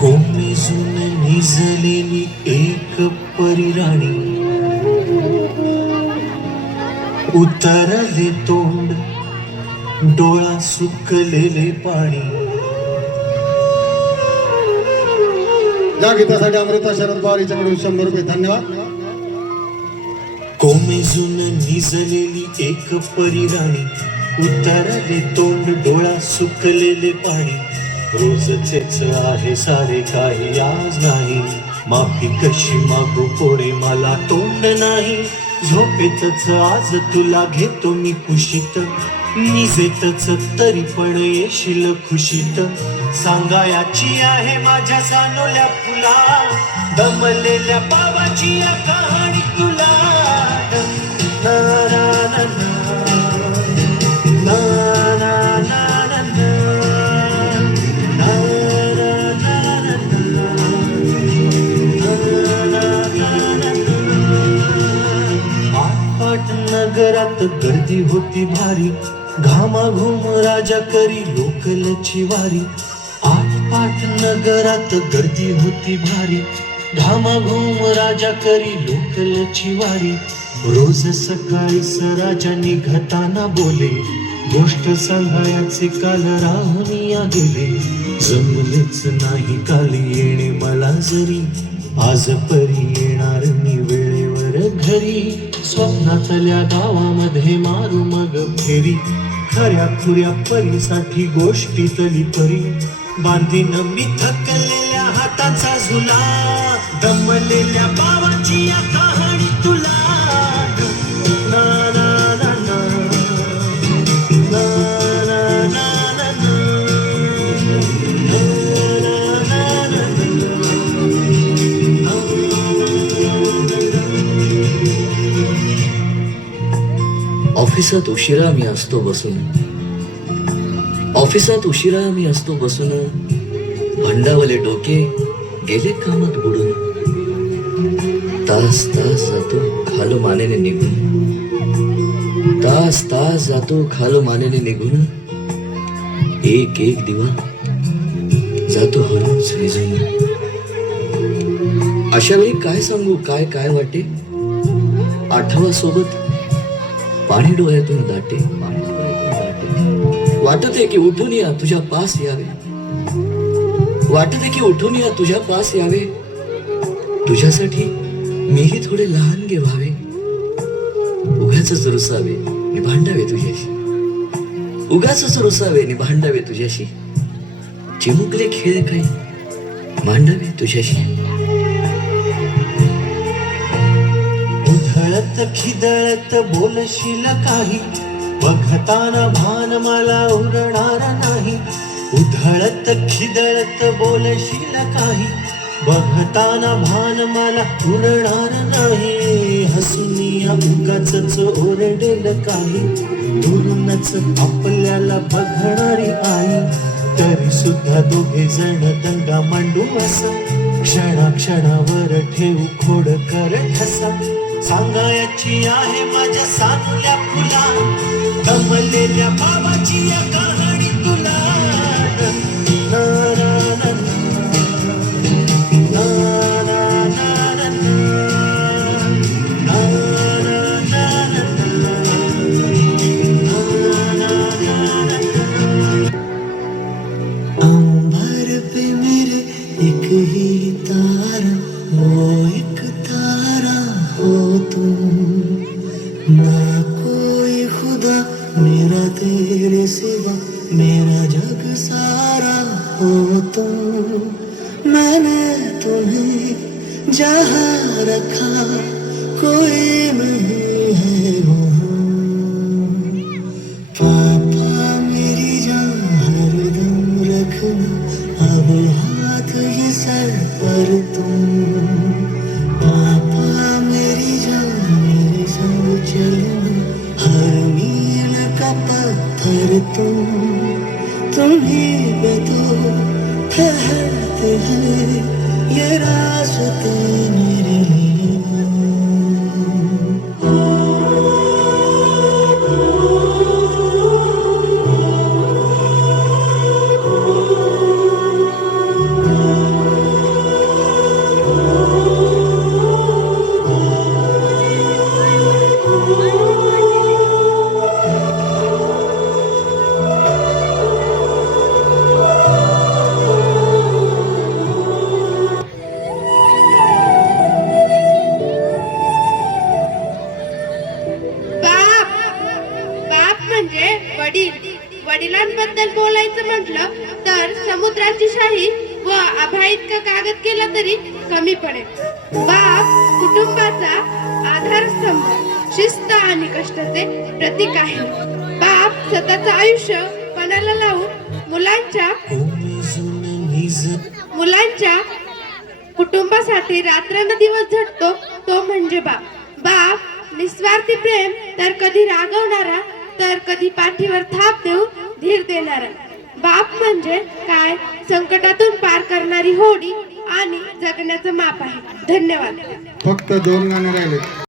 कोमेजून निजलेली एक परिराणी, उतरले तोंड, डोळा सुकलेले पाणी. या गीतासाठी अमृता शरद पवार यांच्याकडून 100 रुपये. धन्यवाद. कोमेजून निजलेली एक परिराणी, उतरले तोंड, डोळा सुकलेले पाणी. रोजचेच आहे सारे, काही आज नाही. माफी कशी मागू पोरे, मला तोंड नाही. झोपेतच आज तुला घेतो मी कुशीत, निजेतच तरी पण येशील खुशीत. सांगायाची आहे माझ्या जानोल्या फुला, दमलेल्या बाबाची या कहाणी तुला. ना ना ना ना, ना ना ना ना, ना ना ना ना, आटपाट नगरात गर्दी होती भारी, घामाघूम राजा करी लोकलची वारी. आटपाट नगरात गर्दी होती भारी, घामाघूम राजा करी लोकलची वारी. रोज सकाळीच राजा निघताना बोले, गोष्ट सांगायचे काल राहून या गेले. जमलेच नाही काल येणे मला जरी, आज परी येणार मी वेळेवर घरी. स्वप्नातल्या गावामध्ये मारू मग फेरी, खऱ्या खुऱ्या परीसाठी गोष्टीतली परी. बांधीन मी थकलेल्या हाताचा झुला, दमलेल्या बाबाची या कहाणी तुला. ना ना ना ना, ना ना ना ना ना, ऑफिसात उशिरा मी असतो बसून, ऑफिसात उशिरा मी असतो बसून. भंडावले डोके गेले कामात बुडून. तास तास जातो खालो मानेने निघून, तास तास जातो खालो मानेने निघून. एक एक दिवा जातो हळूच विझून. अशा वेळी काय सांगू, काय काय वाटे. आठवा सोबत पाणी डोळ्यातून दाटे. वाटते की उठून या तुझ्या पास यावे, वाटते की उठून या तुझ्या पास यावे. तुझ्यासाठी मीही थोडे लहानगे व्हावे. उगाचच रुसावे नि भांडावे तुझ्याशी, उगाचच रुसावे नि भांडावे तुझ्याशी. चिमुकले खेळ काही मांडावे तुझ्याशी. उधळत खिदळत बोलशील काही, बघताना भान मला उरणार नाही. उधळत खिदळत बोलशील काही, बघताना भान मला उरणार नाही. हसूनिया उगाचच ओरडेल काही, दुरूनच आपल्याला बघणारी आई. तरी सुद्धा दोघे जण दंगा मांडू असा, क्षणाक्षणावर ठेवू खोड कर ठसा. सांगायची आहे माझ्या सानुल्या फुला, दमलेल्या बाबाची या कहाणी तुला. ना ना ना ना, ना ना ना ना, ना ना ना ना. अंबर पे मेरे एक ही तारा, वो एक तारा हो तुम. ना कोई खुदा मेरा तेरे सिवा, मेरा जग सारा हो तुम. मैंने तुम्हें जहाँ रखा, कोई नहीं है वहाँ. पापा मेरी जान हरदम रखना, अब हाथ ये सर पर तुम. पापा मेरी जान मेरे संग चलना, हर मील का पत्थर तुम ही पे तो ठहरते हैं ये रास्ते मेरे लिए. वडिलांबद्दल बोलायचं म्हटलं तर समुद्राची शाही व आभा इतका कागद केला तरी कमी पडेल. बाप कुटुंबाचा आधारस्तंभ, शिस्त आणि कष्टाचे प्रतीक आहे. बाप स्वतःचं आयुष्य पणाला लावून मुलांच्या कुटुंबासाठी रात्रंदिवस झटतो तो म्हणजे बाप. बाप निस्वार्थी प्रेम, तर कधी रागवणारा तर कधी पाठीवर थाप देऊन धीर देणारा. बाप म्हणजे काय, संकटातून पार करणारी होडी आणि जगण्याचं माप आहे. धन्यवाद. फक्त 2 गाणे राहिले.